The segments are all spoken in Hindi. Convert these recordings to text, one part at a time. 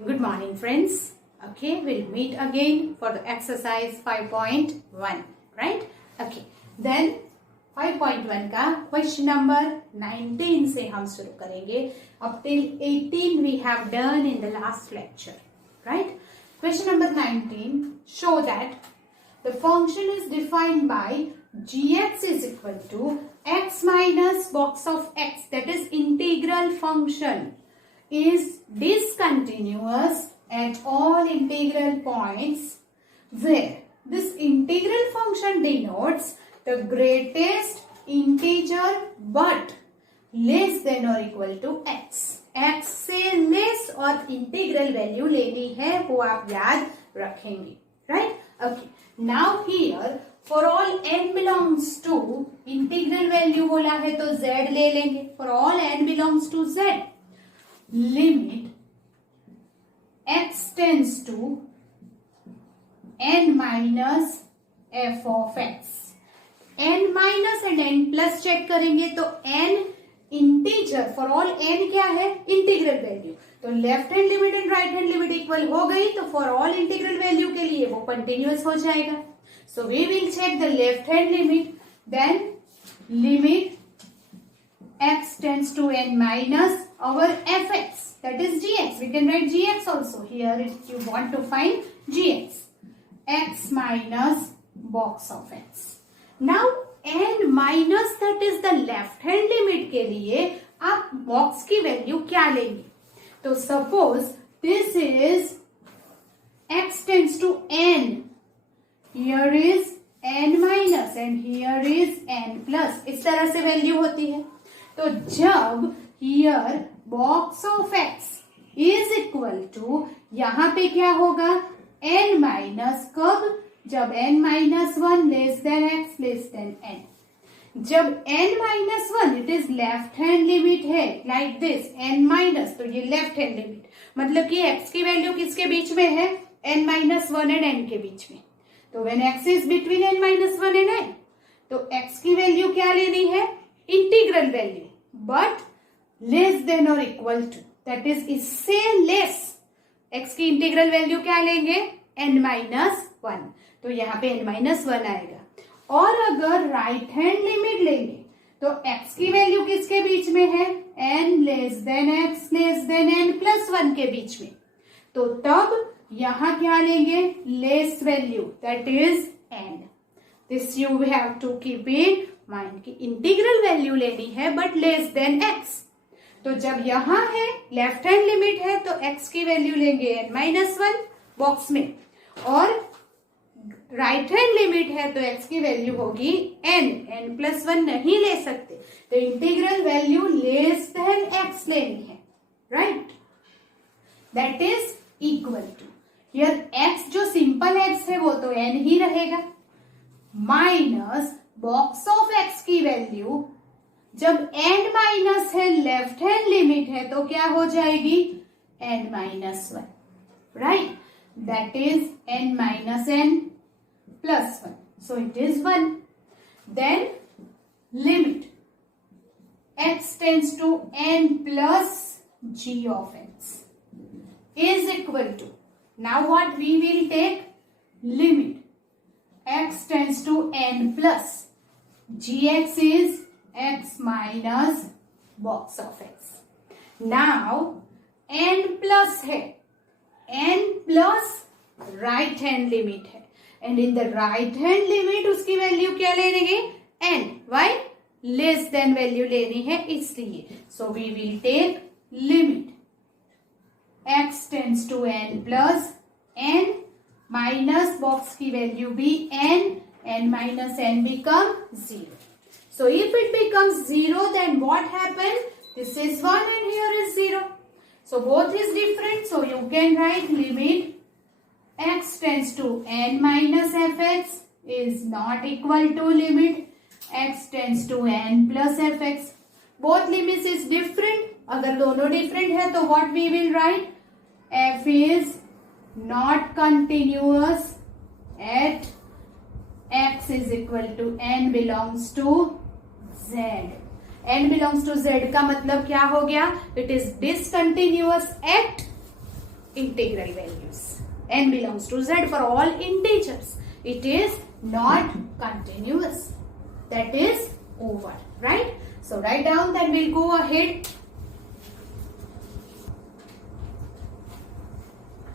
Good morning, friends. Okay, we'll meet again for the exercise 5.1, right? Okay, then 5.1 का क्वेश्चन नंबर 19 से हम शुरू करेंगे. Up till 18 we have done in the last lecture, right? Question number 19, show that the function is defined by gx is equal to x minus box of x, that is integral function, is discontinuous at all integral points where this integral function denotes the greatest integer but less than or equal to x. x से लेस और इंटीग्रल वैल्यू लेनी है, वो आप याद रखेंगे, right? Okay, now here for all n belongs to integral value बोला है तो z ले लेंगे. For all n belongs to z, limit x tends to n minus f of x. n minus and n plus check करेंगे तो n integer, for all n क्या है? Integral value. तो left hand limit and right hand limit equal हो गई तो फॉर ऑल इंटीग्रल वैल्यू के लिए वो कंटिन्यूअस हो जाएगा. So we will check the left hand limit, then limit x tends to n minus our fx, that is gx. We can write gx also here if you want to find gx. x minus box of x. Now n minus, that is the left hand limit के लिए आप box की वैल्यू क्या लेंगे? तो suppose this is x tends to n, here is n minus and here is n plus, इस तरह से वैल्यू होती है. तो जब here box of x is equal to, यहां पे क्या होगा? n minus. कब? जब n minus 1 less than x less than n. जब n minus 1 it is left hand limit है, लाइक दिस n माइनस, तो ये लेफ्ट हैंड लिमिट मतलब कि x की वैल्यू किसके बीच में है? n माइनस 1 एंड n के बीच में. तो when x is between n minus 1 and n, तो x की वैल्यू क्या लेनी है? Integral value, but less than और इक्वल टू, दैट इज इससे लेस. x की इंटीग्रल वैल्यू क्या लेंगे? n minus 1. तो यहाँ पे n माइनस 1 आएगा. और अगर राइट हैंड लिमिट लेंगे तो x की वैल्यू किसके बीच में है? n less than x less than n plus 1 के बीच में. तो तब यहां क्या लेंगे? Less value, that is n. This you have to keep in mind की इंटीग्रल वैल्यू लेनी है बट लेस देन x. तो जब यहां है लेफ्ट हैंड लिमिट है तो x की वैल्यू लेंगे n माइनस 1 बॉक्स में, और राइट हैंड लिमिट है तो x की वैल्यू होगी n प्लस 1 नहीं ले सकते, तो integral value less than x लेनी है, right? That is equal to, here x जो सिंपल x है वो तो n ही रहेगा, माइनस बॉक्स ऑफ x की वैल्यू जब n माइनस है, लेफ्ट हैंड लिमिट है, तो क्या हो जाएगी? n minus 1, right? That is n minus n plus 1, so it is 1. Then limit x tends to n plus g of x is equal to, now what we will take? Limit x tends to n plus gx is x minus box of x. Now n plus है, n plus right hand limit है, and in the right hand limit उसकी वैल्यू क्या ले लेंगे? n. Why? Less than value लेनी है इसलिए. So we will take limit x tends to n plus n minus box की वैल्यू भी n minus n become 0. So if it becomes 0, then what happened? This is 1 and here is 0. So both is different. So you can write limit x tends to n minus fx is not equal to limit x tends to n plus fx. Both limits is different. अगर दोनों different है तो what we will write? f is not continuous at x is equal to n belongs to z. n belongs to z का मतलब क्या हो गया? It is discontinuous at integral values. N belongs to Z for all integers. It is not continuous. That is over, right? So write down, then we'll go ahead.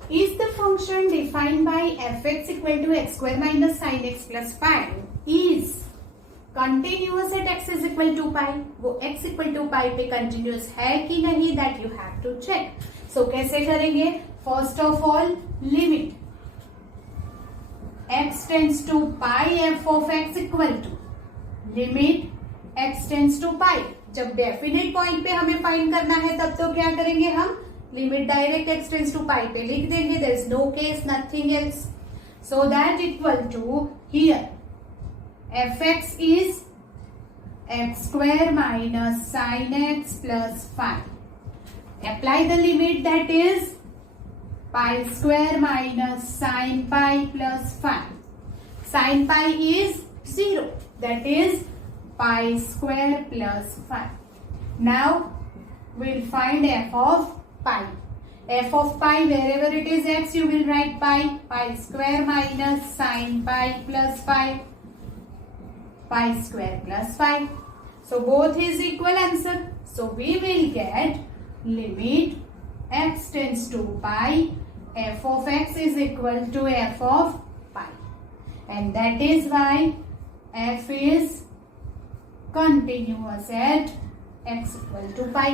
Is the function defined by fx equal to x square minus sin x plus pi is continuous at x is equal to pi? वो x equal to pi पे continuous है कि नहीं, that you have to check. So कैसे करेंगे? First of all, limit x tends to pi f of x equal to limit x tends to pi. जब डेफिनेट पॉइंट पे हमें फाइंड करना है तब तो क्या करेंगे हम? Limit direct x tends to pi पे लिख देंगे. There is no case, nothing else. So that equal to here fx is x square minus sin x plus five. Apply the limit, that is pi square minus sin pi plus five. sin pi is 0, that is pi square plus five. Now we'll find f of pi. f of pi, wherever it is x, you will write pi. Pi square minus sin pi plus 5. Pi square plus 5. So both is equal answer. So we will get limit x tends to pi. F of x is equal to f of pi. And that is why f is continuous at x equal to pi.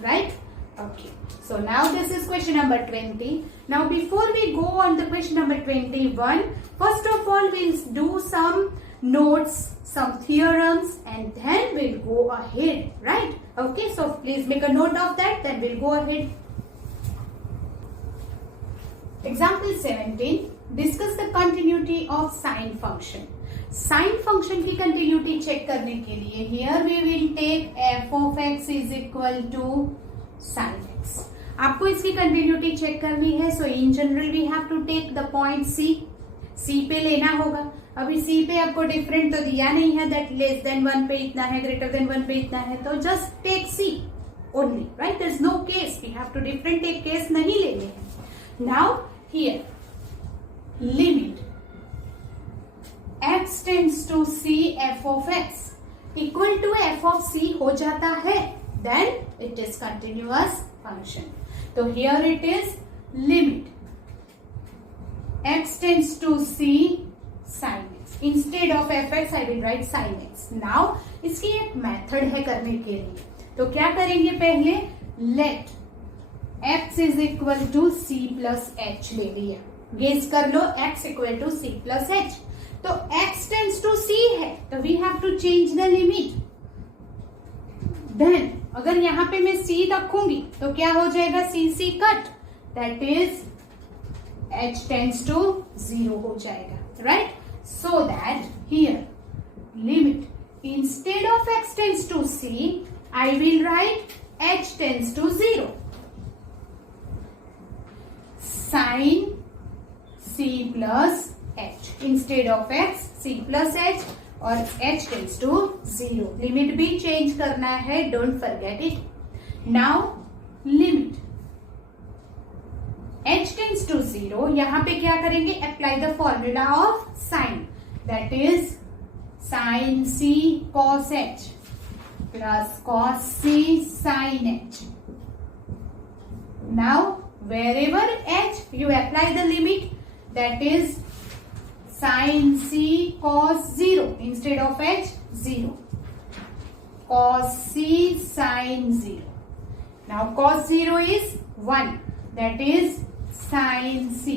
Right? Okay. So now this is question number 20. Now before we go on the question number 21, first of all we'll do some notes, some theorems, and then we'll go ahead. Right? Okay. So please make a note of that. Then we'll go ahead. Example 17. Discuss the continuity of sine function. Sine function की continuity check करने के लिए here we will take f of x is equal to sin x. आपको इसकी कंटिन्यूटी चेक करनी है. So in general we have to take the point C पे लेना होगा. अभी सी पे आपको डिफरेंट तो दिया नहीं है, दैट लेस देन 1 पे इतना है, ग्रेटर देन 1 पे इतना है, तो just take C only. Right? There is no case, we have to different take case नहीं लेने हैं. Now here limit x tends to c f of x equal to f of c हो जाता है, then it is continuous function. So here it is limit x tends to c sin x. Instead of fx I will write sin x. Now इसकी एक मेथड है करने के लिए. तो क्या करेंगे? पहले let x is equal to c plus h ले लिया. गेस कर लो x equal to c plus h. तो x tends to c है, तो we have to change the limit. Then अगर यहाँ पे मैं c रखूंगी तो क्या हो जाएगा? c cut, that is h tends to 0 हो जाएगा. Right? So that here limit instead of x tends to c I will write h tends to 0. sin c plus h instead of x c plus h और h टेंड्स टू 0. लिमिट भी चेंज करना है, don't forget it. Now limit h tends to 0, यहां पे क्या करेंगे? Apply the formula of sine, that is sign c cos h plus cos c sin h. Now wherever h you apply the limit, that is sin c cos 0 instead of h 0. Cos c sin 0. Now cos 0 is 1. That is sin c.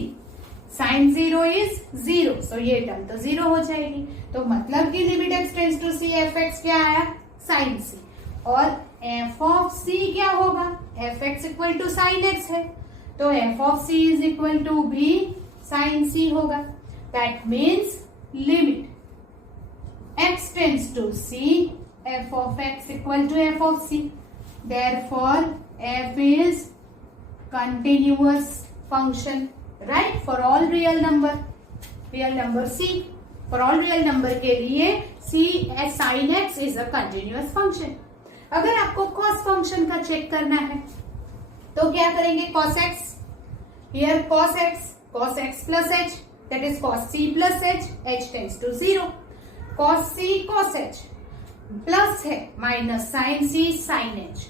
Sin 0 is 0. So ये टर्म तो 0 हो जाएगी. तो मतलब कि limit x tends to c f x क्या आया? sin c. और f of c क्या होगा? f x equal to sin x है. तो f of c is equal to भी sin c होगा. That means limit x tends to c, f of x equal to f of c. Therefore, f is continuous function, right? For all real number c. For all real number के लिए c sin x is a continuous function. अगर आपको cos function का चेक करना है तो क्या करेंगे? cos x Here cos x plus h, that is cos c plus h tends to 0. Cos c cos h plus है minus sin c sin h.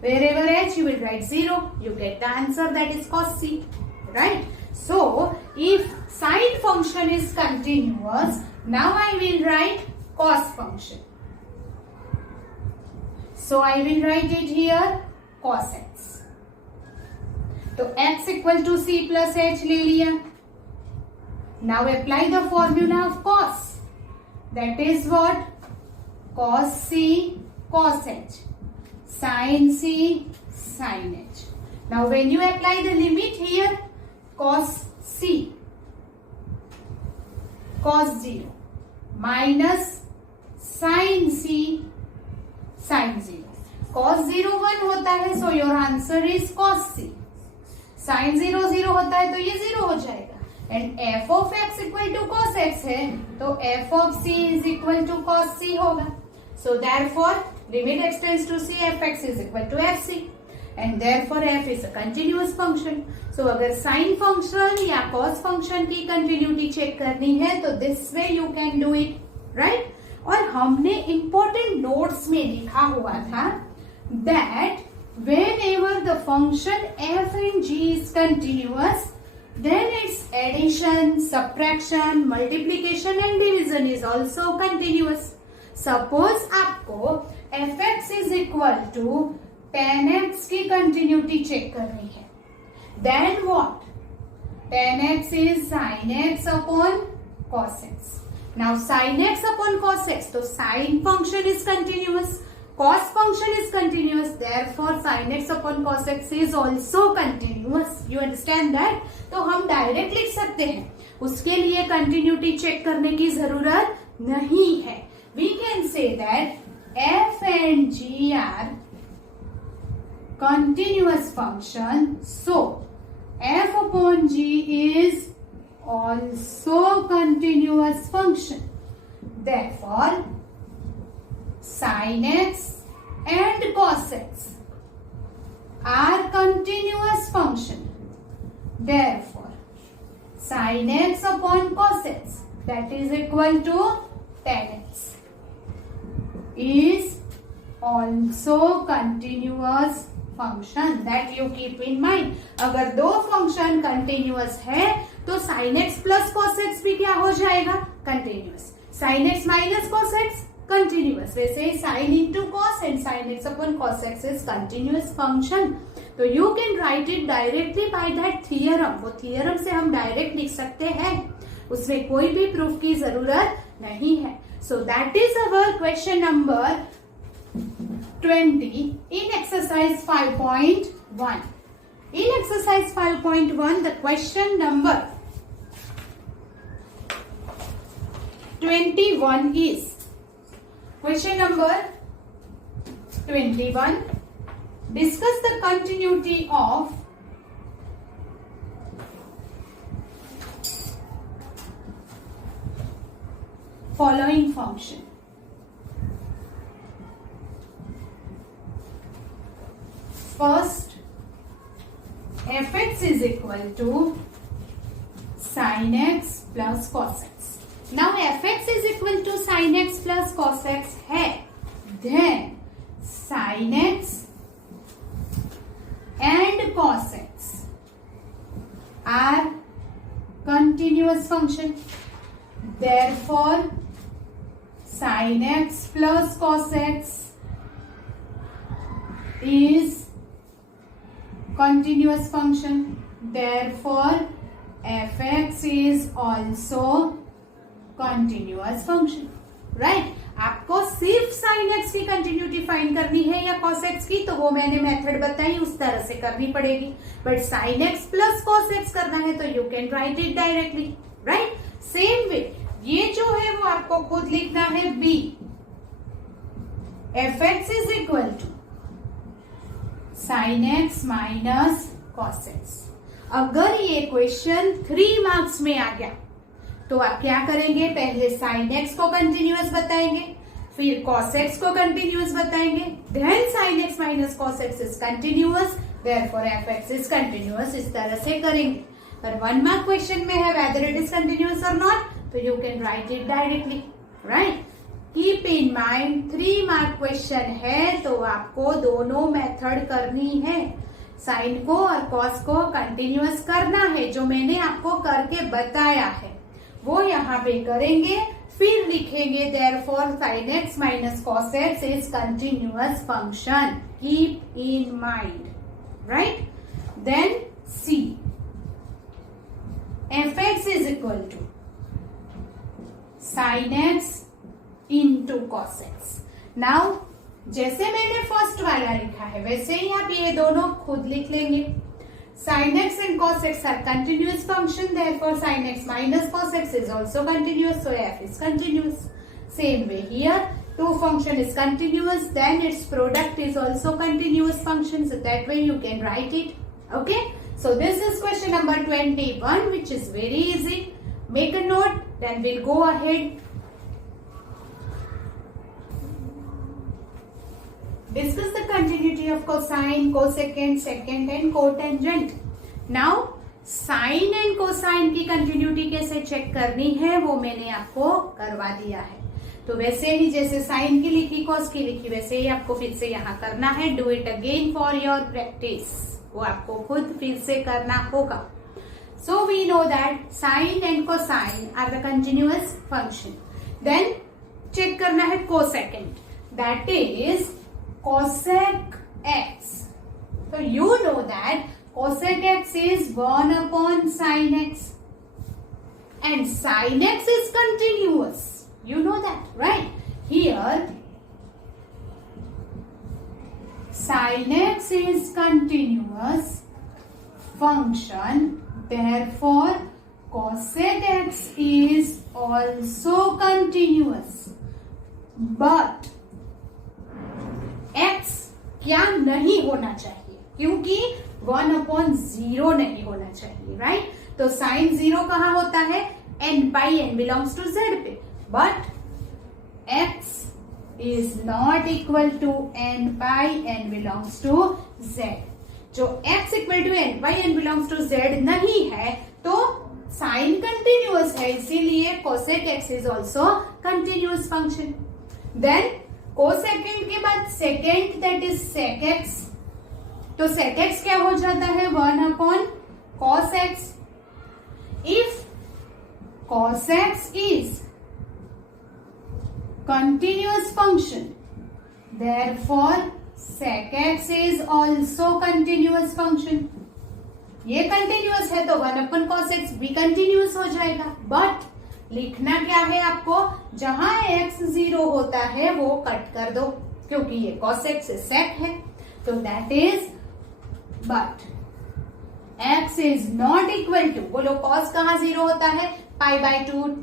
Wherever h you will write 0, you get the answer, that is cos c, right? So if sine function is continuous, now I will write cos function. So I will write it here cos x. तो x equal to c plus h ले लिया. Now apply the formula of cos. That is what? Cos c cos h, sin c sin h. Now when you apply the limit here, cos c cos 0 minus sin c sin 0. Cos 0 1 होता है, so your answer is cos c. sin 0 0 होता है तो ये 0 हो जाएगा. And f of x equal to cos x है, तो f of c is equal to cos c होगा. So therefore limit x tends to c, fx is equal to fc. And therefore f is a continuous function. So अगर sin function या cos function की continuity check करनी है तो this way you can do it, right? और हमने important notes में लिखा हुआ था that whenever the function f and g is continuous, then its addition, subtraction, multiplication and division is also continuous. Suppose आपको fx is equal to tan x की continuity check करनी है. Then what? Tan x is sin x upon cos x. Now sin x upon cos x, तो sin function is continuous, cos function is continuous, therefore sin x upon cos x is also continuous. You understand that? तो हम डायरेक्ट लिख सकते हैं, उसके लिए कंटिन्यूटी चेक करने की जरूरत नहीं है. We can say that f and g are continuous function, so f upon g is also continuous function. Therefore sin x and cos x are continuous function. Therefore sin x upon cos x, that is equal to tan x, is also continuous function. That you keep in mind. अगर दो फंक्शन कंटिन्यूअस है तो sin x plus cos x भी क्या हो जाएगा? Continuous. sin x minus cos x continuous. वैसे ही sin into cos and sin x upon cos x is continuous function. तो you can write it directly by that theorem. वो theorem से हम डायरेक्ट लिख सकते हैं, उसमें कोई भी प्रूफ की जरूरत नहीं है. So that is our question number 20 in exercise 5.1. In exercise 5.1, the question number 21 is, question number 21, discuss the continuity of following function. First, fx is equal to sin x plus cos x. Now fx is equal to sin x plus cos x है, then sin x and cos x are continuous function. Therefore sin x plus cos x is continuous function. Therefore fx is also continuous function. Right? आपको सिर्फ sin x की कंटिन्यूटी फाइंड करनी है या cos x की, तो वो मैंने मेथड बताई, उस तरह से करनी पड़ेगी. But sin x plus cos x करना है तो you can write it directly. Right? Same way ये जो है वो आपको खुद लिखना है b. fx is equal to sin x minus cos x. अगर ये क्वेश्चन 3 मार्क्स में आ गया तो आप क्या करेंगे? पहले sin x को कंटिन्यूअस बताएंगे, फिर cos x को कंटिन्यूअस बताएंगे, then sin x minus cos x is continuous, therefore fx is continuous. इस तरह से करेंगे. पर 1 mark क्वेश्चन में है whether it is continuous or not, तो you can write it directly, right? Keep in mind 3 mark question है तो आपको दोनों मेथड करनी है. साइन को और कॉस को कंटिन्यूअस करना है, जो मैंने आपको करके बताया है वो यहाँ पे करेंगे. फिर लिखेंगे therefore sin x minus cos x is continuous function. Keep in mind, right? Then C, fx is equal to sin x into cos x. Now जैसे मैंने फर्स्ट वाला लिखा है वैसे ही आप ये दोनों खुद लिख लेंगे. sin x and cos x are continuous function, therefore sin x minus cos x is also continuous, so f is continuous. Same way here, two function is continuous, then its product is also continuous function, so that way you can write it. Okay, so this is question number 21, which is very easy. Make a note, then we'll go ahead. Discuss the continuity of cosine, cosecant, secant and cotangent. Now, sine and cosine की कंटिन्यूटी कैसे चेक करनी है वो मैंने आपको करवा दिया है. तो वैसे ही जैसे साइन की लिखी कॉस की लिखी वैसे ही आपको फिर से यहाँ करना है. Do it again for your practice. वो आपको खुद फिर से करना होगा. So we know that sine and cosine are the continuous function. Then check करना है cosecant, that is cosec x. So you know that cosec x is 1 upon sin x and sin x is continuous. You know that, right? Here sin x is continuous function, therefore cosec x is also continuous. But x क्या नहीं होना चाहिए, क्योंकि 1/0 नहीं होना चाहिए, राइट? तो साइन 0 कहाँ होता है? n by n belongs to z पे. But x is not equal to n by n belongs to z. जो x equal to n by n belongs to z नहीं है तो साइन कंटिन्यूअस है, इसीलिए cosec x is also continuous function. Then cosecant के बाद second, that is sec x. तो sec x क्या हो जाता है? 1 upon cos x. If cos x is continuous function, therefore sec x is also continuous function. ये कंटिन्यूअस है तो 1 upon cos x भी कंटिन्यूअस हो जाएगा. बट लिखना क्या है आपको? जहां x 0 होता है वो कट कर दो, क्योंकि ये cos x से sec है. तो that is, but x is not equal to, बोलो cos कहाँ 0 होता है? π/2,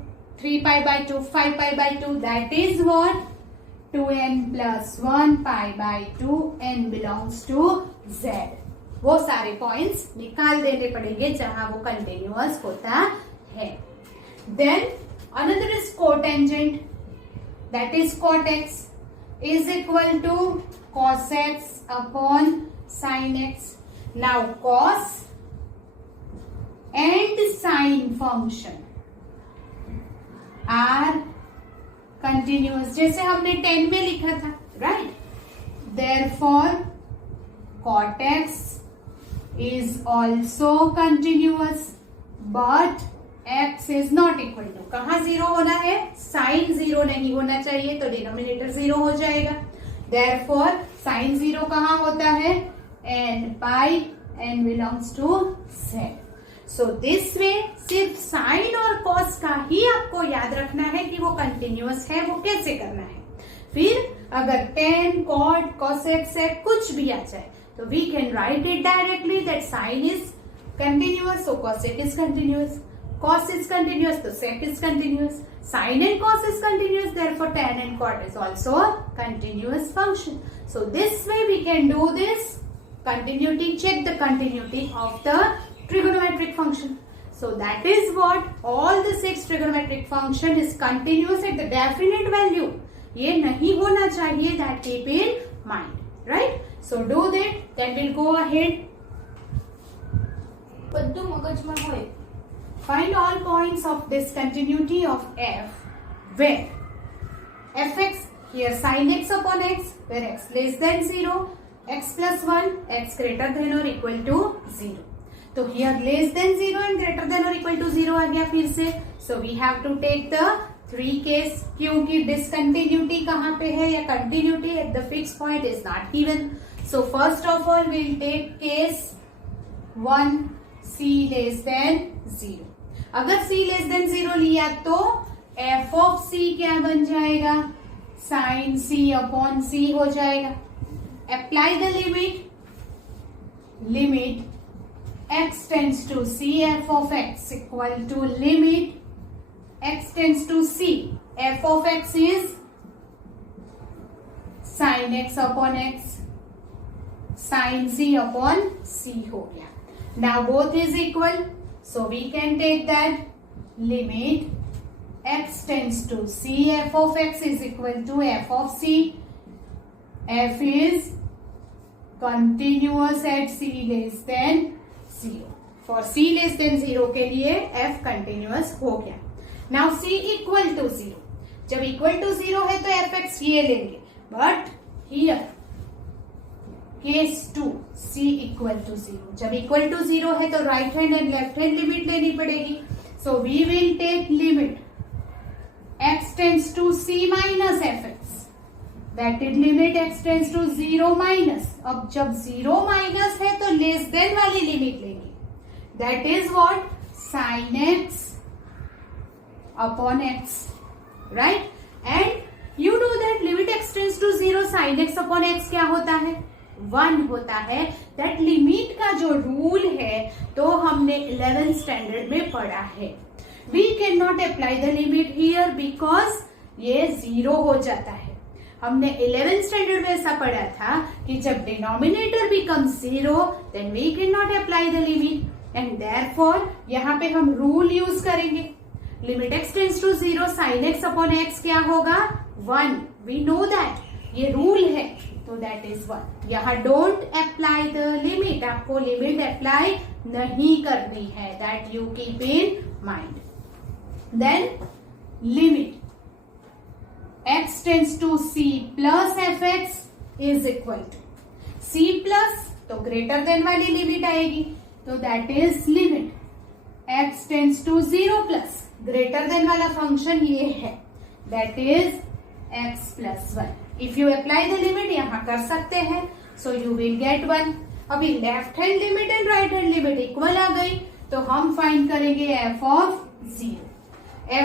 3π/2, 5π/2. That is what? 2n plus 1 π/2, n belongs to z. वो सारे पॉइंट्स निकाल देने पड़ेंगे जहां वो कंटिन्यूअस होता है. Then another is cotangent, that is cot x is equal to cos x upon sin x. Now cos and sin function are continuous, जैसे हमने 10 में लिखा था, right? Therefore cot x is also continuous, but x is not equal to, कहाँ 0 होना है? साइन 0 नहीं होना चाहिए, तो डिनोमिनेटर 0 हो जाएगा. therefore साइन 0 कहाँ होता है? n by n belongs to z. so this way सिर्फ साइन और कॉस का ही आपको याद रखना है कि वो कंटिन्यूअस है, वो कैसे करना है. फिर अगर tan, cot, cosec, sec कुछ भी आ जाए तो we can write it directly that sin is continuous, so cosec is continuous. Cos is continuous, so sec is continuous. Sin and cos is continuous, therefore tan and cot is also a continuous function. So this way we can do this continuity, check the continuity of the trigonometric function. So that is what all the 6 trigonometric function is continuous at the definite value. ये नहीं होना चाहिए, that keep in mind, right? So do that, then we'll go ahead. બધું મગજમાં હોય. Find all points of discontinuity of f where fx, here sin x upon x, where x less than 0, x plus 1, x greater than or equal to 0. तो here less than 0 and greater than or equal to 0 आ गया फिर से. So we have to take the 3 case, क्योंकि discontinuity कहाँ पे है या continuity at the fixed point is not given. So first of all we'll take case 1, c less than 0. अगर c less than 0 लिया तो f of c क्या बन जाएगा? sin c upon c हो जाएगा. Apply the limit x tends to c f of x equal to limit x tends to c. f of x is sin x upon x, sin c upon c हो गया. Now both is equal, so we can take that limit x tends to c f of x is equal to f of c. f is continuous at c less than 0. For c less than 0 के लिए f continuous हो गया. Now c equal to 0. जब equal to 0 है तो fx ये लेंगे. But here case 2 c equal to 0. जब equal to 0 है तो right hand and left hand limit लेनी पड़ेगी. So we will take limit x tends to c minus fx. That is limit x tends to 0 minus. अब जब 0 माइनस है तो लेस देन वाली लिमिट लेंगे. That is what? sin x upon x. Right? And you know that limit x tends to 0 sin x upon x क्या होता है? 1 होता है. That limit का जो रूल है तो हमने 11th स्टैंडर्ड में पढ़ा है. We cannot apply the limit here because ये 0 हो जाता है. हमने 11th स्टैंडर्ड में ऐसा पढ़ा था कि जब denominator becomes 0 then we can not apply the limit and therefore यहाँ पे हम रूल यूज करेंगे. Limit x tends to 0 sin x upon x क्या होगा? 1. वी नो दैट ये रूल है तो दैट इज 1. यहाँ डोंट अप्लाई द लिमिट. आपको लिमिट अप्लाई नहीं करनी है. That you keep in mind. Then limit x tends to c plus fx is equal to c plus तो ग्रेटर देन वाली लिमिट आएगी तो that is limit x tends to 0 plus greater than वाला फंक्शन ये है that is x plus 1. If you apply the limit यहां कर सकते हैं सो यू विल गेट 1. अभी left hand limit and right hand limit equal आ गई तो हम फाइंड करेंगे f of 0.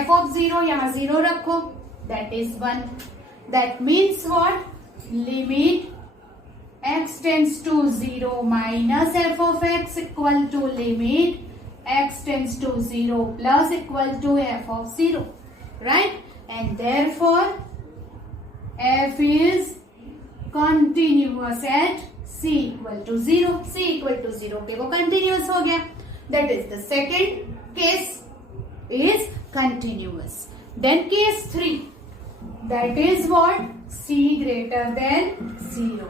f of 0 यहां 0 रखो that is 1. That means what? Limit x tends to 0 minus f of x equal to limit x tends to 0 plus equal to f of 0. Right? And therefore f is continuous at c equal to 0. c equal to 0 पे वो continuous हो गया. That is the second case is continuous. Then case 3. That is what? c greater than 0.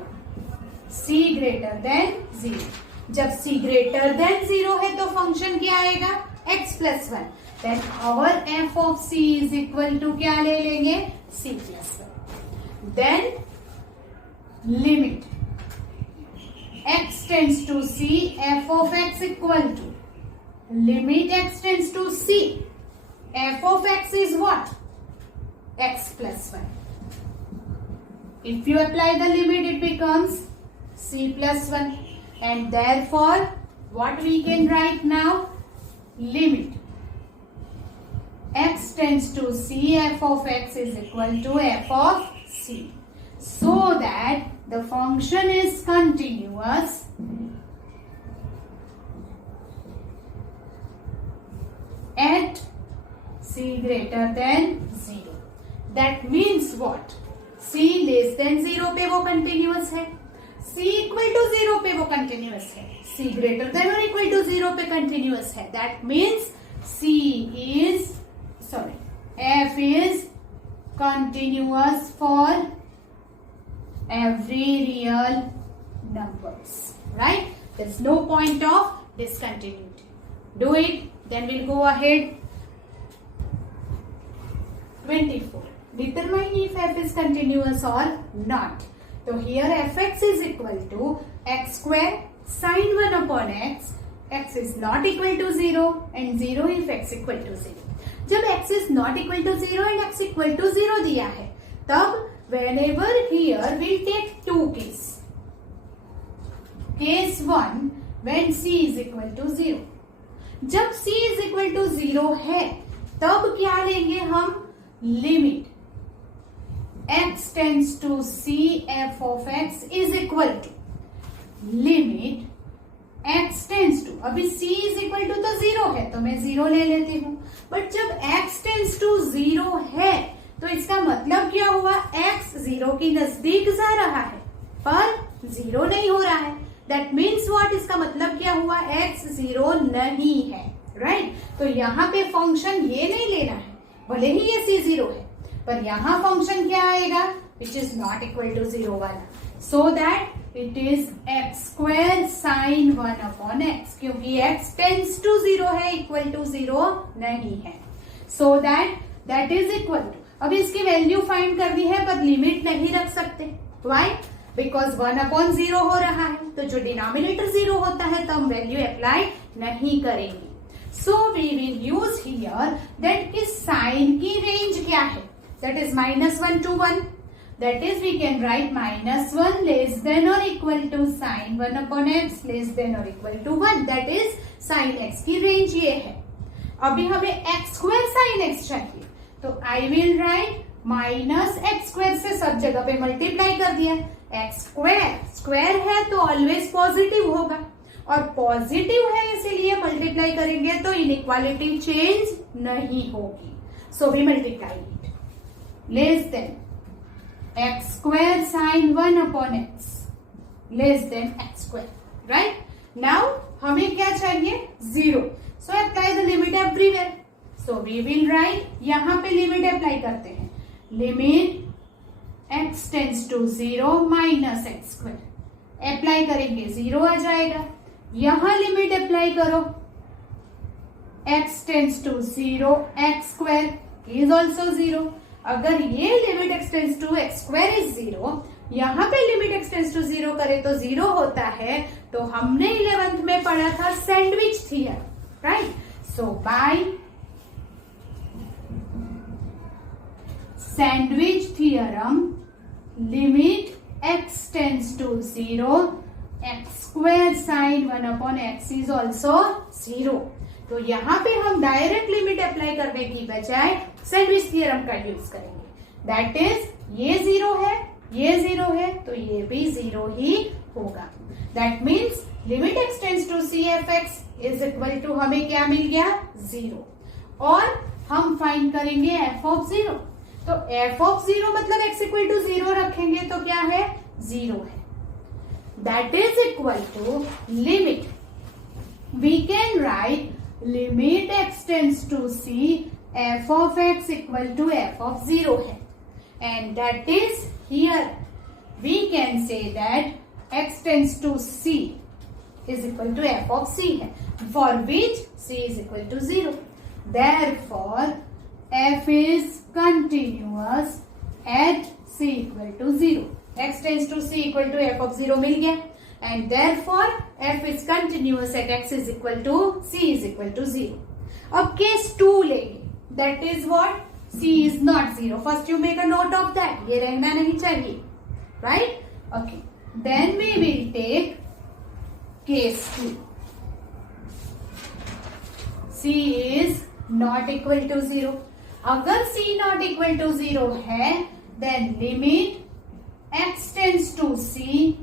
c greater than 0. जब c greater than 0 है तो फंक्शन क्या आएगा? x plus 1. Then our f of c is equal to क्या ले लेंगे? c plus 1. Then limit x tends to c f of x equal to limit x tends to c f of x is what? x plus 1. If you apply the limit it becomes c plus 1 and therefore what we can write now? Limit x tends to c f of x is equal to f of c. So that the function is continuous at c greater than 0. That means what? c less than 0 पे वो continuous है. c equal to 0 पे वो continuous है. c greater than or equal to 0 पे continuous है. That means f is continuous for every real numbers. Right? There is no point of discontinuity. Do it. Then we'll go ahead. 24. Determine if f is continuous or not. So here fx is equal to x square sin 1 upon x. x is not equal to 0 and 0 if x equal to 0. जब x is not equal to 0 and x equal to 0 दिया है, तब whenever here we'll take two case. Case 1 when c is equal to 0. जब c is equal to 0 है, तब क्या लेंगे हम? Limit x tends to c f of x is equal to limit x tends to, अभी c is equal to तो 0 है तो मैं 0 ले लेती हूँ, बट जब x tends to 0 है तो इसका मतलब क्या हुआ? x 0 के नजदीक जा रहा है पर 0 नहीं हो रहा है. That means what? इसका मतलब क्या हुआ? x 0 नहीं है. राइट? तो यहाँ पे फंक्शन ये नहीं लेना है, भले ही ये c 0 है, पर यहाँ फंक्शन क्या आएगा? Which is not equal to 0 वाला. So that it is x square sine 1 upon x, क्योंकि x टेंस टू 0 है, इक्वल टू 0 नहीं है. So that is equal to, अब इसकी वैल्यू फाइंड करनी है पर लिमिट नहीं रख सकते. वाई? बिकॉज 1 अपॉन 0 हो रहा है, तो जो डिनोमिनेटर 0 होता है तो हम वैल्यू अप्लाई नहीं करेंगे. So we will use here that इस साइन की रेंज क्या है? That is -1 to 1. That is we can write -1 less than और equal to sine 1 upon x less than और equal to 1. That is sine X की रेंज ये है. अभी हमें एक्स स्क्वायर साइन एक्स चाहिए, तो आई will right minus x square से सब जगह पे मल्टीप्लाई कर दिया. एक्स स्क्वायर स्क्वायर है तो ऑलवेज पॉजिटिव होगा, और पॉजिटिव है इसीलिए मल्टीप्लाई करेंगे तो इनइक्वालिटी चेंज नहीं होगी. So we multiply it. Less than x square sine 1 upon x less than x square. Right? Now हमें क्या चाहिए? 0. So apply the limit everywhere. So we will write, यहां पे लिमिट अप्लाई करते हैं. Limit x tends to 0 minus x square apply करेंगे, 0 आ जाएगा. यहां लिमिट अप्लाई करो, x tends to 0 x square is also 0. अगर ये limit x tends to x square is 0, यहां पे लिमिट x टेंस टू 0 करे तो 0 होता है. तो हमने 11th में पढ़ा था sandwich theorem. Right? So by sandwich theorem, limit x tends to 0 x square sine 1 upon x is also 0. तो यहाँ पे हम डायरेक्ट लिमिट अप्लाई करने की बजाय सैंडविच थियरम का यूज करेंगे. दैट इज ये 0 है, ये 0 है, तो ये भी 0 ही होगा. That means limit x tends to c f x is equal to, हमें क्या मिल गया? 0. और हम फाइंड करेंगे f ऑफ 0. तो f ऑफ 0 मतलब x इक्वल टू 0 रखेंगे तो क्या है? 0 है. That is equal to limit, we can write limit x tends to c f of x equal to f of 0 है. And that is here we can say that x tends to c is equal to f of c है, for which c is equal to 0. Therefore, f is continuous at c equal to 0. x tends to c equal to f of 0 मिल गया, and therefore f is continuous at x is equal to c is equal to 0. अब case 2 लेंगे, that is what? c is not 0. First you make a note of that. ये रहना नहीं चाहिए, right? Okay. Then we will take case 2. c is not equal to 0. अगर c not equal to 0 है, then limit x tends to c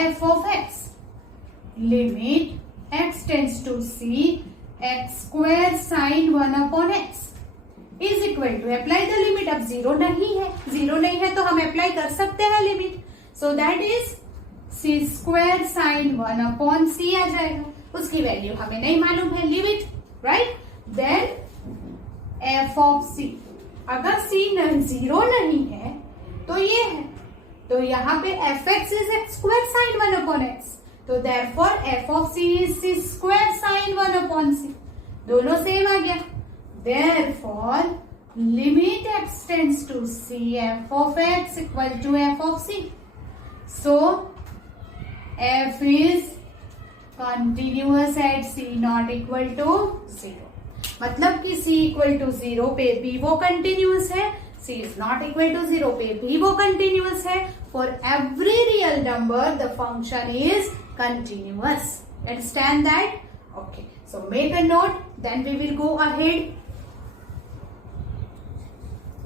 f of x. Limit x tends to c x square sin 1 upon x is equal to, apply the limit. अब 0 नहीं है, 0 नहीं है तो हम अप्लाई कर सकते हैं limit. So that is c square sine 1 upon c आ जाएगा. उसकी वैल्यू हमें नहीं मालूम है, leave it. Right? Then f of c, अगर c 0 नहीं है तो ये है, तो यहाँ पे F x is x square sine 1 upon X. तो therefore f of c is c square sine 1 upon c. दोनों सेम आ गया. Therefore, limit x tends to c f of x equal to f of c. So, f is continuous at c not equal to 0. मतलब कि c equal to 0 पे भी वो continuous है, c is not equal to 0 पे भी वो continuous है. For every real number, the function is continuous. Understand that? Okay. So make a note. Then we will go ahead.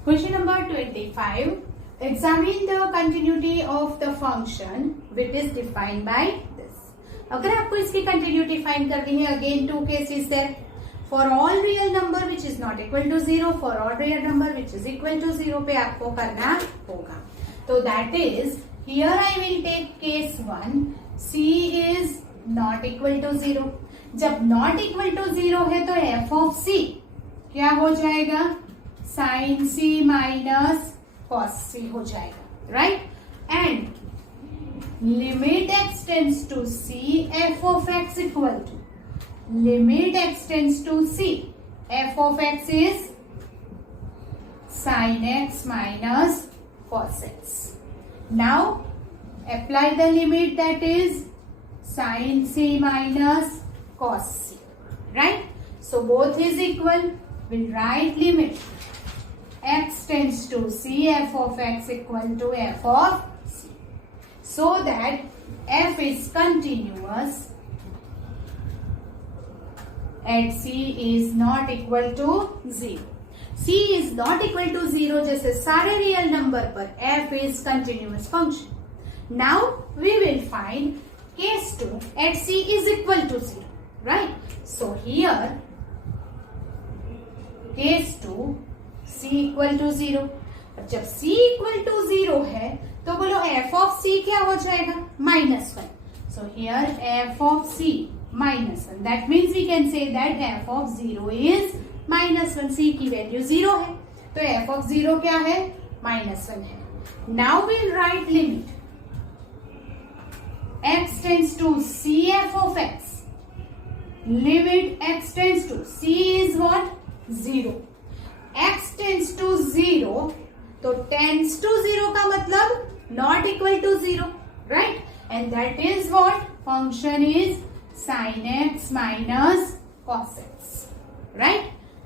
Question number 25. Examine the continuity of the function which is defined by this. अगर आपको इसकी continuity find करनी है, again two cases there. For all real number which is not equal to 0, for all real number which is equal to 0 पे आपको करना होगा. So that is, here I will take case 1. C is not equal to 0. जब not equal to 0 है तो f of c क्या हो जाएगा? sin c minus cos c हो जाएगा, right? And limit x tends to c, f of x equal to, limit x tends to c, f of x is sin x minus cos x. Now apply the limit, that is sin c minus cos c, right? So both is equal. We'll write limit x tends to c, f of x equal to f of c, so that f is continuous at c is not equal to 0. c is not equal to 0 जैसे सारे रियल नंबर पर f is continuous function. Now we will find case 2 at c is equal to 0, right? So here case 2 c equal to 0. और जब c equal to 0 है तो बोलो f of c क्या हो जाएगा? -1. So here f of c -1. That means we can say that f of 0 is -1. c की वैल्यू 0 है तो f of 0 क्या है? -1 है. Now we'll write limit x tends to c f of x. Limit x tends to c is what? 0. x tends to 0 तो tends to 0 का मतलब not equal to 0, right? And that is what? Function is sin x minus cos x, right?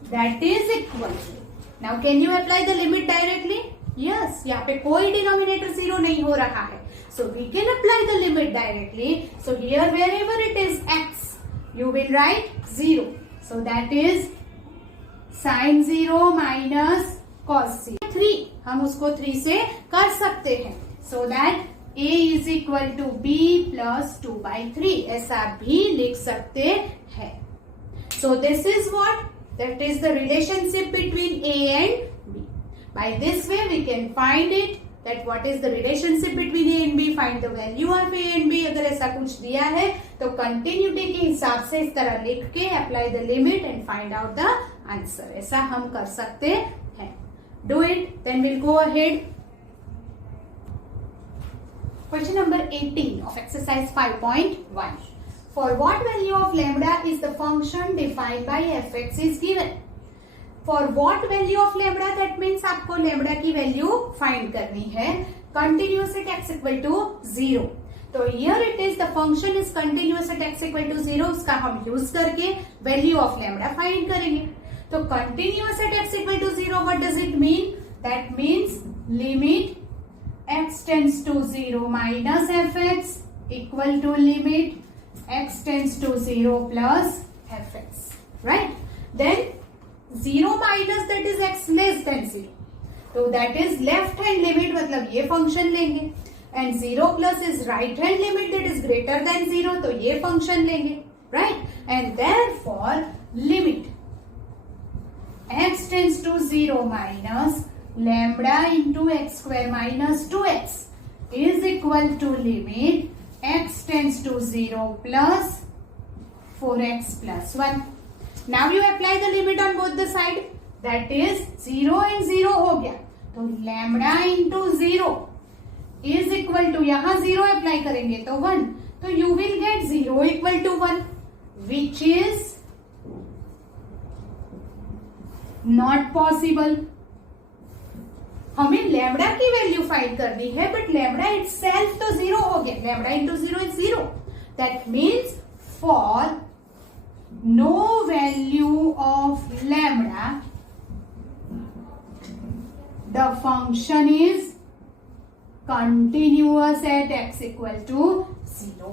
That is equal to. Now can you apply the limit directly? Yes. यहाँ पे कोई denominator 0 नहीं हो रहा है, so we can apply the limit directly. So here wherever it is x, you will write 0. So that is sin 0 minus cos c. 3 हम उसको 3 से कर सकते हैं. So that a is equal to b plus 2 by 3 ऐसा भी लिख सकते हैं. So this is what? That is the relationship between a and b. By this way we can find it, that what is the relationship between a and b. Find the value of a and b. अगर ऐसा कुछ दिया है तो continuity के हिसाब से इस तरह लिख के apply the limit and find out the answer. ऐसा हम कर सकते हैं. Do it, then we'll go ahead. Question number 18 of exercise 5.1. For what value of lambda is the function defined by fx is given? For what value of lambda, that means आपको lambda की value find करनी है. Continuous at x equal to 0. तो here it is, the function is continuous at x equal to 0. उसका हम use करके value of lambda find करेंगे. तो continuous at x equal to 0, what does it mean? That means limit x tends to 0 minus fx equal to limit x tends to 0 plus fx, right? Then 0 minus, that is x less than 0. So that is left hand limit, मतलब ये function लेंगे. And 0 plus is right hand limit, that is greater than 0. तो ये function लेंगे, right? And therefore limit x tends to 0 minus lambda into x square minus 2x is equal to limit x tends to 0 plus 4x plus 1. Now you apply the limit on both the side. That is 0 and 0 हो गया. तो lambda into 0 is equal to, यहाँ 0 apply करेंगे तो 1. तो you will get 0 equal to 1, which is not possible. हमें लैम्डा की वैल्यू फाइंड करनी है, बट लैम्डा इटसेल्फ तो 0 हो गया, lambda into 0 is 0। That means for no value of lambda the function is continuous at x equal to 0।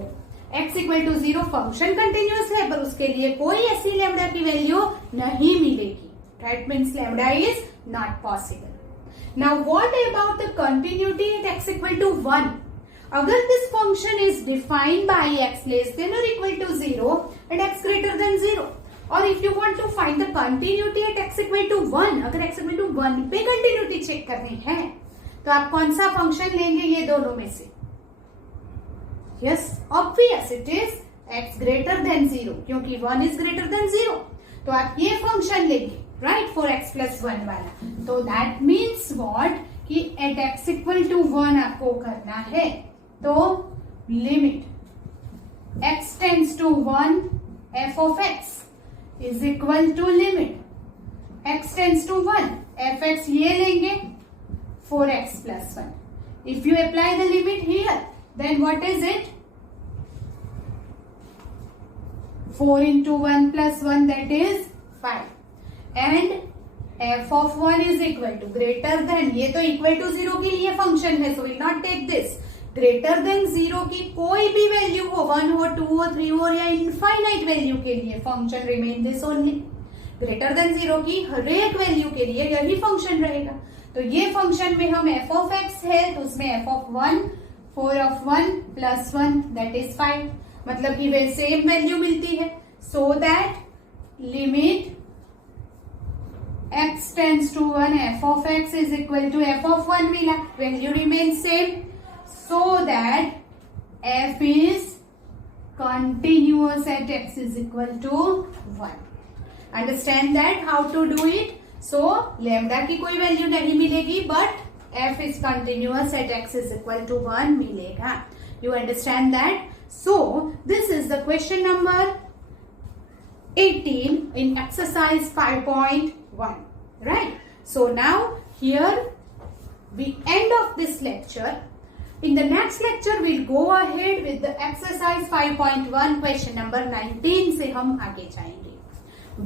x equal to 0 function continuous है, पर उसके लिए कोई ऐसी लैम्डा की वैल्यू नहीं मिलेगी। That means lambda is not possible. Now what about the continuity at x equal to 1? अगर this function is defined by x less than or equal to 0 and x greater than 0, और if you want to find the continuity at x equal to 1, अगर x equal to 1 पे continuity चेक करनी है, तो आप कौन सा फंक्शन लेंगे ये दोनों में से? Yes, obvious it is x greater than 0, क्योंकि 1 is greater than 0, तो आप ये फंक्शन लेंगे, right, for x plus 1 वाला। तो that means what, कि at x equal to 1 आपको करना है, तो limit x tends to 1 f of x is equal to limit x tends to 1 fx ये लेंगे 4x plus 1। If you apply the limit here, then what is it? 4 into 1 plus 1, that is 5, and f of 1 is equal to greater than, ये तो equal to 0 के लिए फंक्शन है, so we'll not take this। Greater than 0 की कोई भी वैल्यू हो, 1 हो, 2 हो, 3 हो, या इनफाइनाइट वैल्यू के लिए function remain this only. Greater than 0 की हर एक वैल्यू के लिए यही फंक्शन रहेगा। तो ये फंक्शन में हम f of x है, तो उसमें f of 1 4 of 1 plus 1 that is 5, मतलब कि वे सेम वैल्यू मिलती है। So that limit x tends to 1 f of x is equal to f of 1 मिला, value remain same, so that f is continuous at x is equal to 1। Understand that how to do it? So lambda की कोई वैल्यू नहीं मिलेगी, but f is continuous at x is equal to 1 मिलेगा। You understand that? So this is the question number 18 in exercise 5.1, right? So now here we end of this lecture. In the next lecture, we'll go ahead with the exercise 5.1 question number 19 से हम आगे जाएंगे।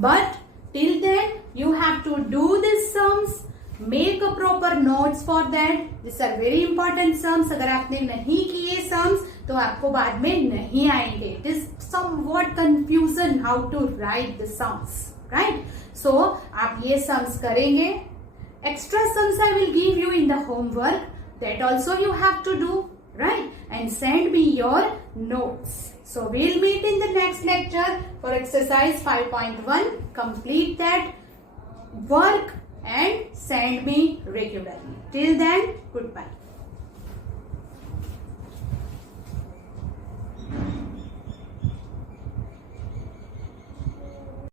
But till then, you have to do these sums, make a proper notes for that. These are very important sums. अगर आपने नहीं किए sums, तो आपको बाद में नहीं आएंगे। It is somewhat confusion how to write the sums, right? So आप ये sums करेंगे। Extra sums I will give you in the homework. That also you have to do, right? And send me your notes. So we'll meet in the next lecture for exercise 5.1. Complete that work and send me regularly. Till then, goodbye.